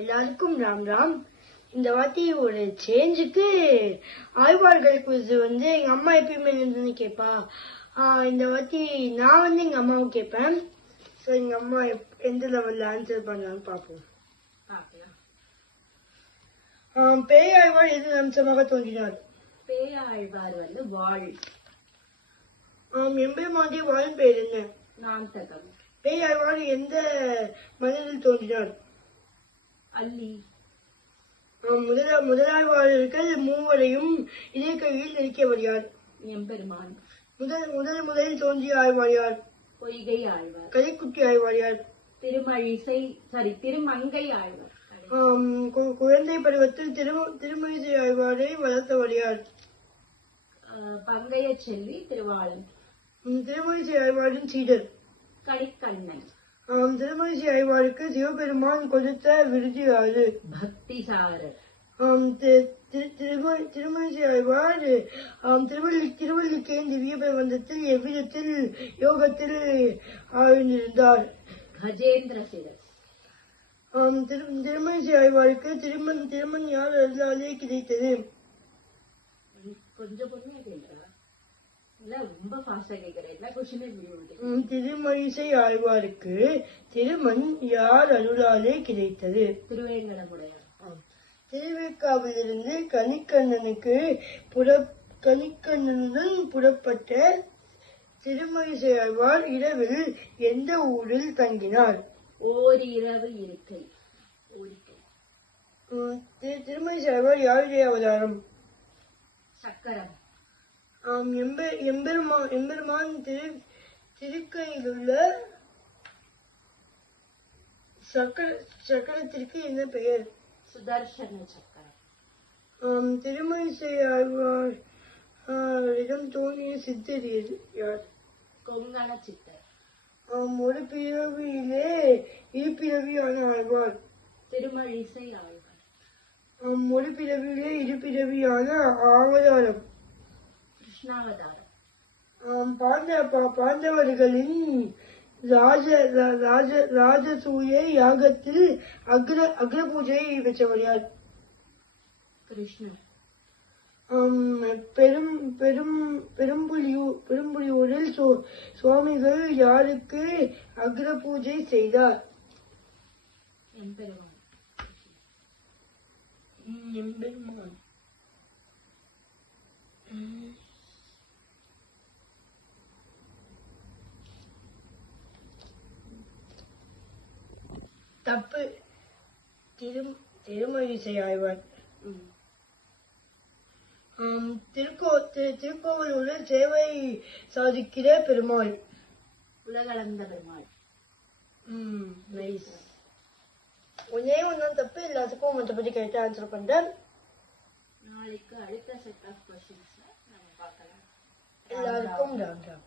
எல்லாருக்கும் ராம் ராம். இந்த வாட்டி ஒரு சேஞ்சுக்கு ஆய்வாளர்கள் குவிஸ் எங்க அம்மா எப்பயுமே இருந்து கேட்பா. இந்த வாட்டி நான் எங்க அம்மாவை கேட்பேன். ஸோ எங்க அம்மா எந்த லெவல்ல ஆன்சர் பண்ணலான்னு பார்ப்போம். பேயாழ்வார் எது அம்சமாக தோன்றினார்? பேயாழ்வார் வாழ். எம்பெருமானுடைய வாழின் பெயர் என்ன? நாந்தகம். பேயாழ்வார் எந்த மனிதனில் தோன்றினார்? அல்லி. முதலாழ்வார்கள் மூவரையும் இதே கையில் நிற்கவர் யார்? எம்பெருமான். முதலில் தோன்றிய ஆழ்வார் யார்? பொய்கை ஆழ்வார். கலைக்குட்டி ஆழ்வார் யார்? திருமங்கை ஆழ்வார். குழந்தை பருவத்தில் திருமழிசை ஆழ்வாரை வளர்த்தவர் யார்? பங்கைய செல்வி திருவாளன். திருமழிசை ஆழ்வாரின் சீடர்? கணிக்கண்ணன். திருமழிசை ஆழ்வாருக்கு சிவபெருமான் கொடுத்த விருது யாரு? பக்திசாரர். திருமழிசை ஆழ்வார் திருவல்லிக்கேயின் திவ்ய பிரபந்தத்தில் எவ்விதத்தில் யோகத்தில் ஆழ்ந்திருந்தார்? கஜேந்திர சிரஸ். திருமழிசை ஆழ்வாருக்கு திருமண் யார் அருளாலே கிடைத்தது? கொஞ்சம் ரொம்ப ஃபாஸ்டா கேக்குறேன். திருமழிசை ஆழ்வாருக்கு திருமண் யார் அருளாலே கிடைத்தது? திருவேங்கடமுடையார். திருவேற்காவிலிருந்து கணிக்கண்ணனுடன் புறப்பட்ட திருமழிசை ஆழ்வார் இரவில் எந்த ஊரில் தங்கினார்? ஓரிரவு இருக்கை. திருமழிசை ஆழ்வார் யாருடைய அவதாரம்? சக்கரம். எம்பெருமான் திருக்கையிலுள்ள சக்கரத்திற்கு என்ன பெயர்? சுதர்சன சக்கரம். திருமழிசை ஆழ்வார் இடம் தோன்றிய சித்தர் யார்? கொங்கண சித்தர். ஒரு பிறவியிலே இருபிறவியான ஆழ்வார்? திருமழிசை ஆழ்வார். ஒரு பிறவியிலே இருபிறவியான அவதாரம்? கிருஷ்ணாவதாரம். பாண்டவர்களின் ராஜசூய யாகத்தில் அக்ர பூஜையை பெற்றவர் யார்? கிருஷ்ணர். பெரும்புலியூரில் சுவாமிகள் யாருக்கு அக்ர பூஜை செய்தார்? எம்பெருமான். தப்பு. திருமழிசை ஆழ்வார். திருக்கோவிலூரில் சேவை சாதிக்கிற பெருமாள்? உலகளந்த பெருமாள். நைஸ். ஒன்னே ஒன்னும் தப்பு, எல்லாத்துக்கும் மற்றபடி கரெக்டா ஆன்சர் பண்றேன். நாளைக்கு அடுத்த செட் ஆஃப் क्वेश्चंस நம்ம பார்க்கலாம். எல்லாருக்கும் ராம் ராம்.